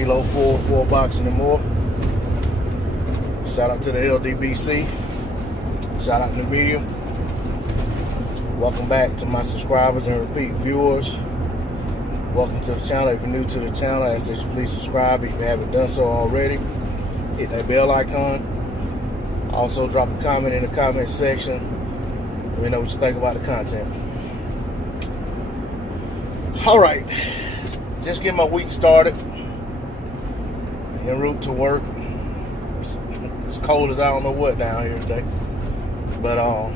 Below full boxing and more. Shout out to the LDBC. Shout out to the media. Welcome back to my subscribers and repeat viewers. Welcome to the channel. If you're new to the channel, I ask that you please subscribe if you haven't done so already. Hit that bell icon. Also drop a comment in the comment section. Let me know what you think about the content. Alright, just get my week started. En route to work. It's cold as I don't know what down here today. But I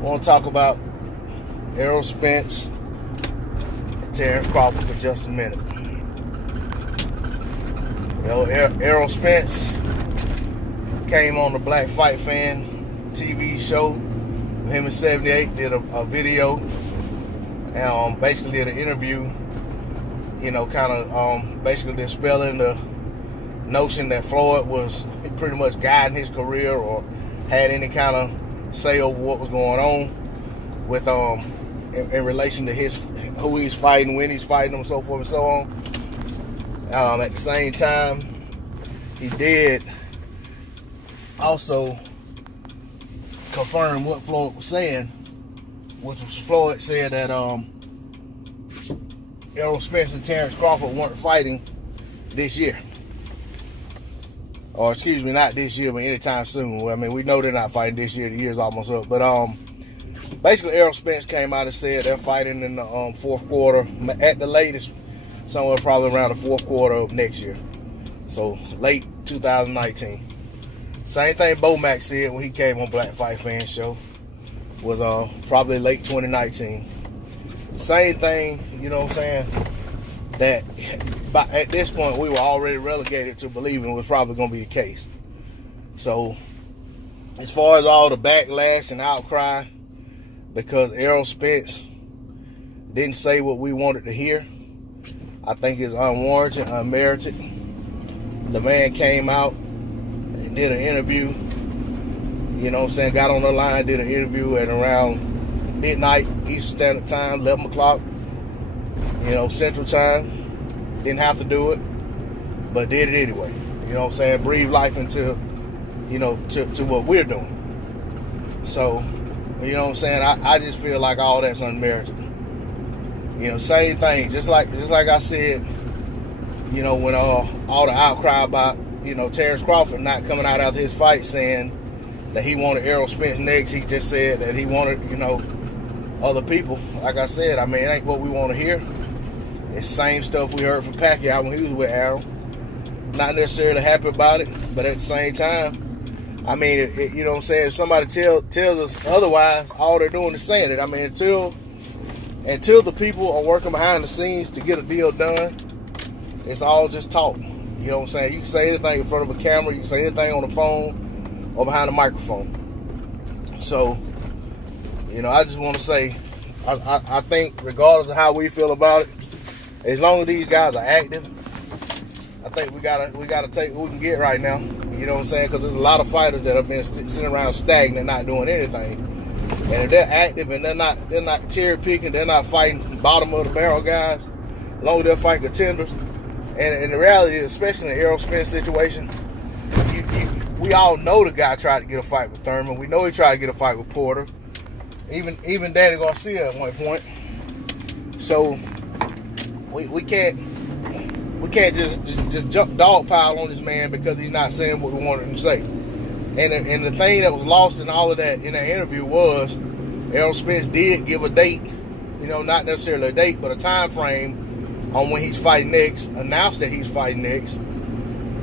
want to talk about Errol, Spence, and Terrence Crawford for just a minute. You know, Errol Spence came on the Black Fight Fan TV show. Him and 78 did a video and basically did an interview. You know, kind of basically dispelling the notion that Floyd was pretty much guiding his career or had any kind of say over what was going on with in relation to who he's fighting, when he's fighting them, so forth and so on. At the same time, he did also confirm what Floyd was saying, which was Floyd said that Errol Spence and Terrence Crawford weren't fighting this year. Or excuse me, not this year, but anytime soon. Well, I mean, we know they're not fighting this year. The year's almost up. But basically, Errol Spence came out and said they're fighting in the fourth quarter, at the latest, somewhere probably around the fourth quarter of next year. So late 2019. Same thing Bo Mack said when he came on Black Fight Fan Show. Was probably late 2019. Same thing, you know what I'm saying? That at this point we were already relegated to believing was probably going to be the case. So as far as all the backlash and outcry because Errol Spence didn't say what we wanted to hear, I think it's unwarranted, unmerited. The man came out and did an interview, you know what I'm saying, got on the line, did an interview at around midnight Eastern Standard Time, 11 o'clock, you know, Central Time. Didn't have to do it, but did it anyway. You know what I'm saying? Breathe life into, you know, to what we're doing. So, you know what I'm saying? I just feel like all that's unmerited. You know, same thing. Just like I said, you know, when all the outcry about, you know, Terrence Crawford not coming out after his fight saying that he wanted Errol Spence next, he just said that he wanted, you know, other people. Like I said, I mean, it ain't what we want to hear. It's the same stuff we heard from Pacquiao when he was with Errol. Not necessarily happy about it, but at the same time, I mean, you know what I'm saying? If somebody tells us otherwise, all they're doing is saying it. I mean, until the people are working behind the scenes to get a deal done, it's all just talk. You know what I'm saying? You can say anything in front of a camera, you can say anything on the phone or behind a microphone. So, you know, I just want to say, I think regardless of how we feel about it, as long as these guys are active, I think we gotta take what we can get right now. You know what I'm saying? Because there's a lot of fighters that have been sitting around stagnant, not doing anything. And if they're active and they're not cherry picking, they're not fighting bottom of the barrel guys, as long as they're fighting contenders. And the reality is, especially in the Errol Spence situation, we all know the guy tried to get a fight with Thurman. We know he tried to get a fight with Porter. Even Danny Garcia at one point. So we can't just jump dog pile on this man because he's not saying what we wanted him to say. And the thing that was lost in all of that in that interview was Errol Spence did give a date, you know, not necessarily a date, but a time frame on when he's fighting next, announced that he's fighting next.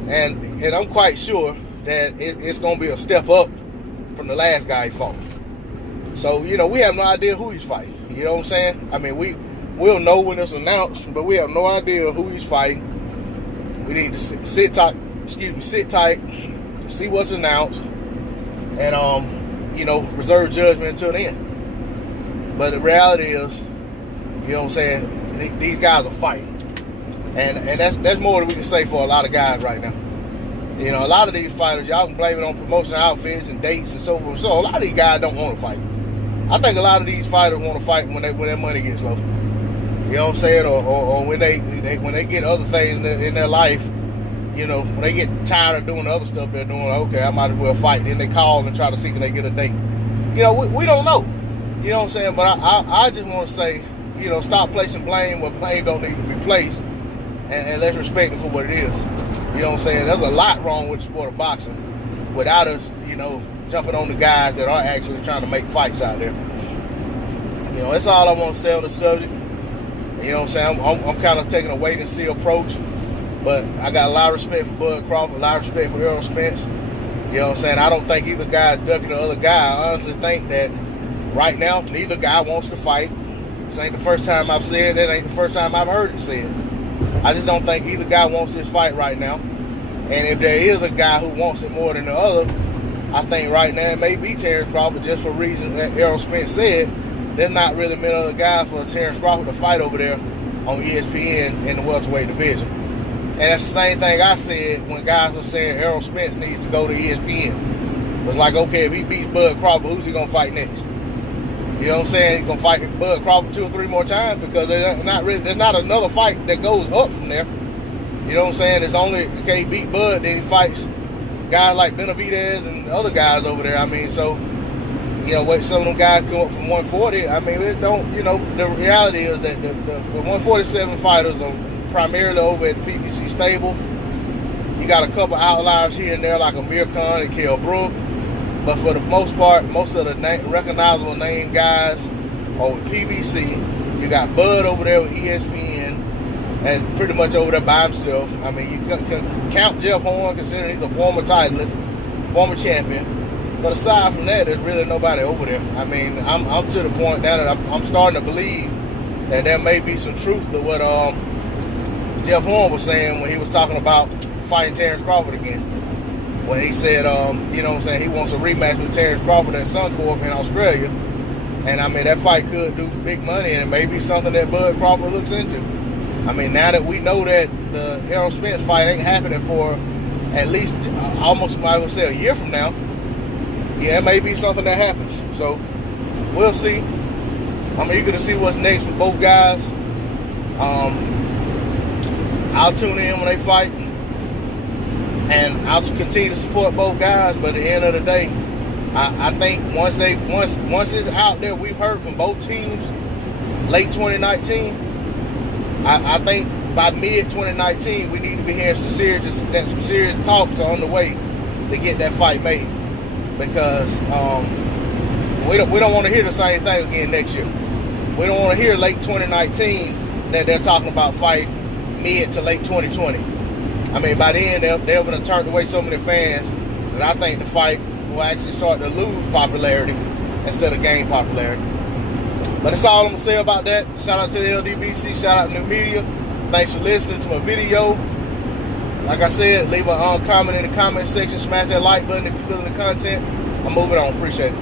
And I'm quite sure that it's going to be a step up from the last guy he fought. So, you know, we have no idea who he's fighting. You know what I'm saying? I mean, we'll know when it's announced, but we have no idea who he's fighting. We need to sit tight, see what's announced, and you know, reserve judgment until then. But the reality is, you know what I'm saying, these guys are fighting. And that's more than we can say for a lot of guys right now. You know, a lot of these fighters, y'all can blame it on promotional outfits and dates and so forth. So a lot of these guys don't want to fight. I think a lot of these fighters want to fight when their money gets low. You know what I'm saying? Or when they get other things in their life, you know, when they get tired of doing the other stuff they're doing, okay, I might as well fight. Then they call and try to see can they get a date. You know, we don't know. You know what I'm saying? But I just want to say, you know, stop placing blame where blame don't need to be placed, and let's respect it for what it is. You know what I'm saying? There's a lot wrong with the sport of boxing without us, you know, jumping on the guys that are actually trying to make fights out there. You know, that's all I want to say on the subject. You know what I'm saying? I'm kind of taking a wait and see approach, but I got a lot of respect for Bud Crawford, a lot of respect for Errol Spence. You know what I'm saying? I don't think either guy is ducking the other guy. I honestly think that right now, neither guy wants to fight. This ain't the first time I've said it. That ain't the first time I've heard it said. I just don't think either guy wants this fight right now. And if there is a guy who wants it more than the other, I think right now it may be Terrence Crawford, just for reasons that Errol Spence said. There's not really many other guys for Terrence Crawford to fight over there on ESPN in the welterweight division. And that's the same thing I said when guys were saying Errol Spence needs to go to ESPN. It was like, okay, if he beats Bud Crawford, who's he going to fight next? You know what I'm saying? He's going to fight Bud Crawford 2 or 3 more times because there's not another fight that goes up from there. You know what I'm saying? It's only, okay, he beat Bud, then he fights guys like Benavidez and other guys over there. I mean, so, you know, what some of them guys go up from 140. I mean, it don't, you know, the reality is that the 147 fighters are primarily over at the PBC stable. You got a couple outliers here and there like Amir Khan and Kell Brook. But for the most part, most of the recognizable name guys are with PBC. You got Bud over there with ESPN and pretty much over there by himself. I mean, you can count Jeff Horn considering he's a former titleist, former champion. But aside from that, there's really nobody over there. I mean, I'm to the point now that I'm starting to believe that there may be some truth to what Jeff Horn was saying when he was talking about fighting Terrence Crawford again. When he said, you know what I'm saying, he wants a rematch with Terrence Crawford at Suncorp in Australia. And I mean, that fight could do big money, and it may be something that Bud Crawford looks into. I mean, now that we know that the Errol Spence fight ain't happening for at least almost, I would say, a year from now, yeah, it may be something that happens. So we'll see. I'm eager to see what's next for both guys. I'll tune in when they fight, and I'll continue to support both guys. But at the end of the day, I think once it's out there, we've heard from both teams late 2019. I think by mid 2019, we need to be hearing some serious talks are on the way to get that fight made. Because we don't want to hear the same thing again next year. We don't want to hear late 2019 that they're talking about fight mid to late 2020. I mean, by then they're going to turn away so many fans that I think the fight will actually start to lose popularity instead of gain popularity. But that's all I'm going to say about that. Shout out to the LDBC. Shout out to New Media. Thanks for listening to my video. Like I said, leave a comment in the comment section. Smash that like button if you're feeling the content. I'm moving on. Appreciate it.